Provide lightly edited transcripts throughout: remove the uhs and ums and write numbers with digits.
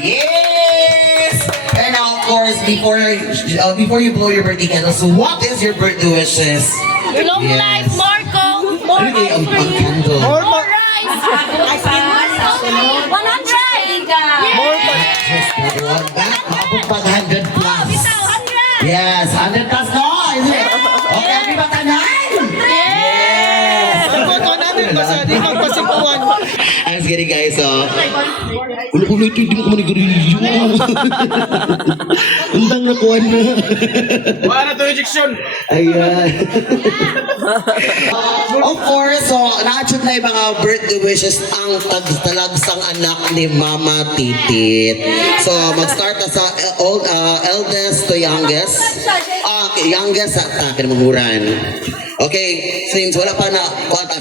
Yes! And now, of course, before you blow your birthday candles, what is your birthday wishes? Long life, Marco. More Ano kayo ice ang cream. candle? More rice. 100. More pa. Just one back, maabot pa 100 plus. Bitaw, 100. Yes, 100 plus no, is it? Okay, happy batanan! Ako, ito natin basta di magpasikuan. I'm just kidding guys, so... Ulo ito, hindi mo ko manigarilyo. Undang nakuha na. Wala na ito injection. Ayan. Of course, so, na-achieve na yung mga birthday wishes ang talagsang anak ni Mama Titit. So, mag-start na sa eldest to youngest. Youngest sa kinamahuran. Okay, since wala pa na,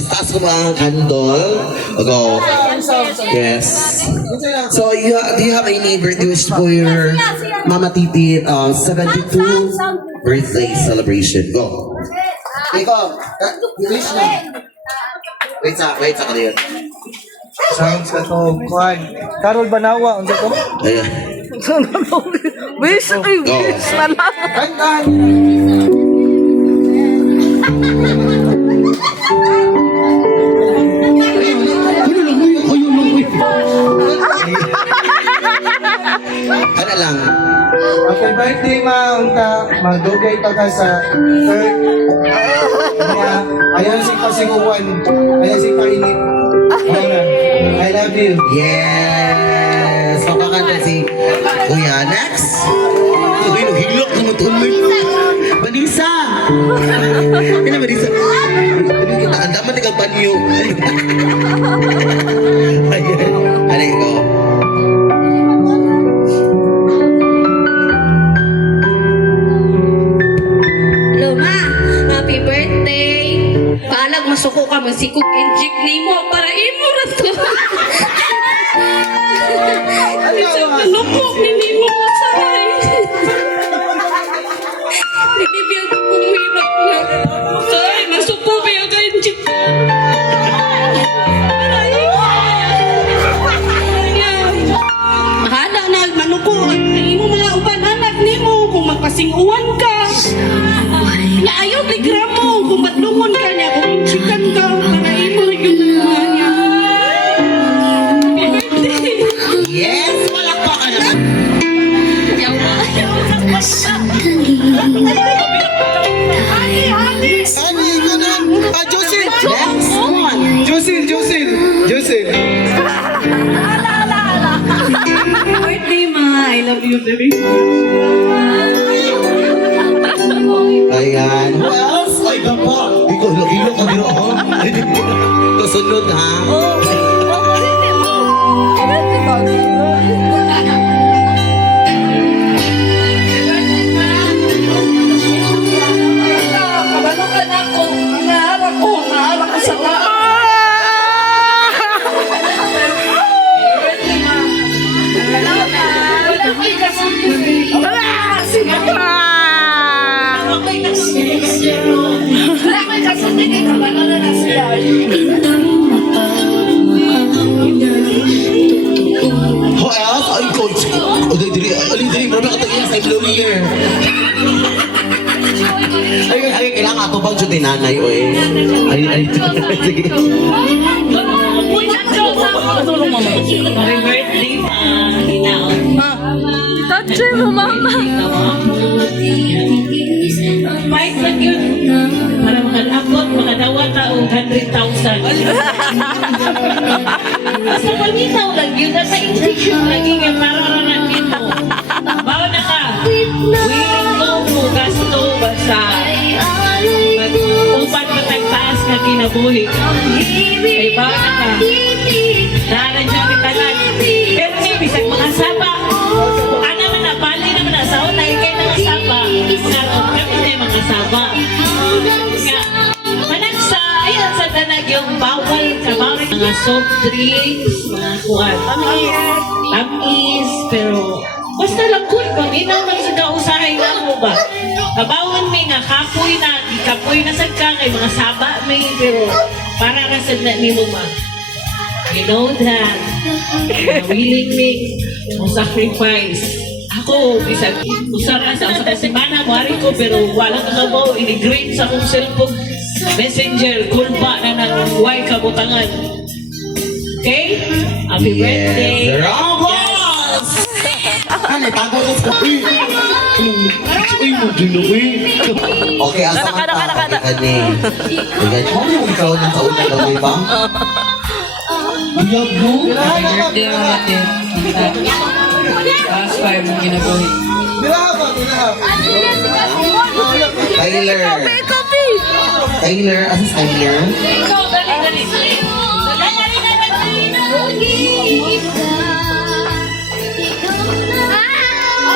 taas ko mga candle. Go. Yes. So, do you have any birthday wish for your Mama Titit 72 birthday celebration? Go. Ikaw, wish na. Wait sa kanil. Sounds ka to, kuhan. Carol Banawa, unsa to? Ayan. Wish, ay, Go. wish na lang. Kantahan. Ano lang? Happy birthday, ma. Unta, magdugay pa ka sa third. Kaya, ayaw si pasiguan. Ayaw si painit. Ayun. I love you. Yes! Papakanta si Kuya. Next! Uy, naghilok naman tuloy. Vanessa! Ano Vanessa? Ang daman na banyo. Ayan. Alay ko. Hello, Ma. Happy birthday. Paalag masuko ka magsikog injik nimo para imo ra to. Sa manupok ni nimo saray. Bibigyan ko kung hirap na. Saray, masuko ba yung injik ko? Para imo. Yan. Mahada na manuko. Imo mga uban anak nimo kung magpasinguan ka. Na ayaw tigramo kung batlungon ka niya kung chikan ka para imo yung naman niya. Yes! Palakpakan naman! Ani, ganun. Ah, Josil. Next one! Josil. Birthday, Ma. I love you very Ayan. Who else? Ay, gapa! Ikaw, hilok ka dito, ha? Kasunod, ha? Kabalukan ako. Naharap ko. Naharap ko sa taas. Birthday, Ma. Ako'y kasunod. Ako'y kasunod. Ako'y kasunod. Kabalukan na siya. Who else? Ay, coach! O, dali, bro, nakatagiyan sa lonely year. Ay, kailangan ato bang siya tinanay, o eh. Ay, sige. Happy birthday, Ma. Hinaon. Touch mo, mama. Fight lang yun. Para makalabot, makadawa taong 100,000. Basta pagitaw lang yun. Nasa injection lagi nga pararanan dito. Bawa na ka. Willing mo gasto basta mag-upan matagtaas na kinabuhi. Kay bawa na ka. Dahanan siya kitalan. Pero may bisag mga saba. Ano naman na, bali naman na sa una, ikay na mga saba. Kami na yung mga saba. Nga, managsa, ayan sa danag yung bawal kabawal. Mga soft drinks, mga kuwan. Tamis, pero basta lang kung paminaw lang sa kausahay na mo ba? Kabawan may nga kapoy na, ikapoy na sad ka, kay mga saba may, pero para rasad na ni mo ba? You know that. Willing me. Mong sacrifice. Ako, bisag, usara sa usa ka semana, mari ko, pero wala ka mo, ini-grade sa akong cellphone. Messenger, kulpa na ng way kabutangan. Okay? Happy birthday. Yes, Ramos! Ano, tago ko sa kape. Uy, mo ginuwi. Okay, asa ka Kada. pa? Kani. Mo mo ikaw na sa una gawin ba? Iyag mo? Happy birthday, Mate. Last 5 mong ginabuhi. Tyler. Kopi! Tyler, asa si Tyler? Ikaw, dali.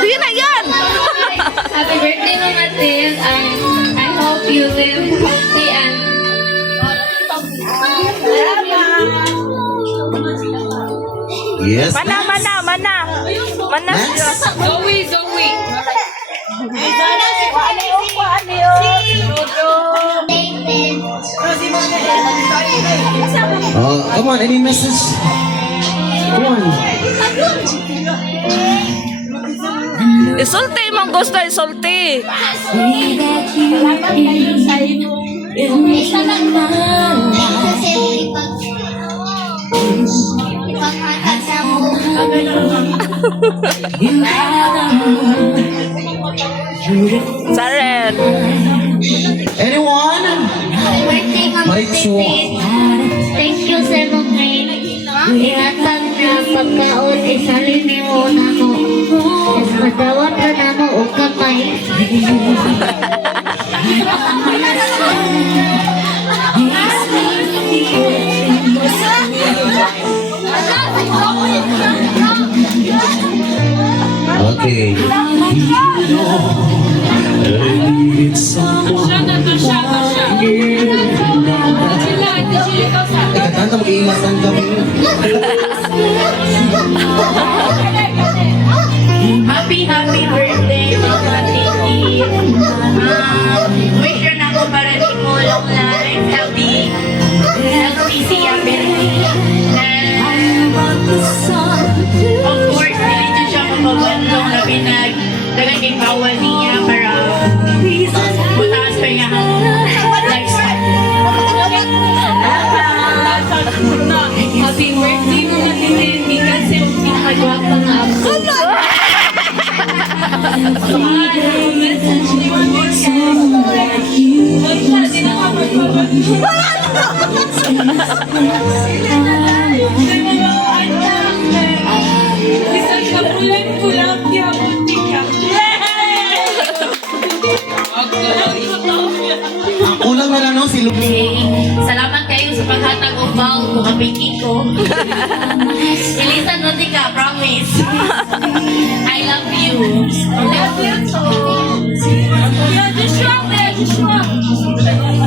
Sige na yan! Happy birthday, Mama Tim, and I hope you live happy and Yes. Mana! Next. Zoe. Come on, any message? Come on. Isulti, mong gusto, isulti. Saren. Anyone? birthday, Mama Maritso. Thank you sa mga ihatag na pagkaon isalin ni mo na mo. Yes, madawat ka na mo o kamay. Okay. Kanta mag-iingatan kami. Happy birthday, Mama Titi. Wish yun ako para di mo long life, healthy siya, birthday. Of course, dili dyan siya mapabandong na naging bawal niya para mataas pa niya ang lifestyle. Happy birthday, Mama Titi. Hindi kasi yung pinakagwapa nga ako. Kulang na lang no, si Lupi. Salamat kayo sa paghatag og bawang kung kapiki ko. Ilisan mo di ka, promise. I love you. I love you too.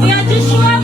Yeah, Joshua.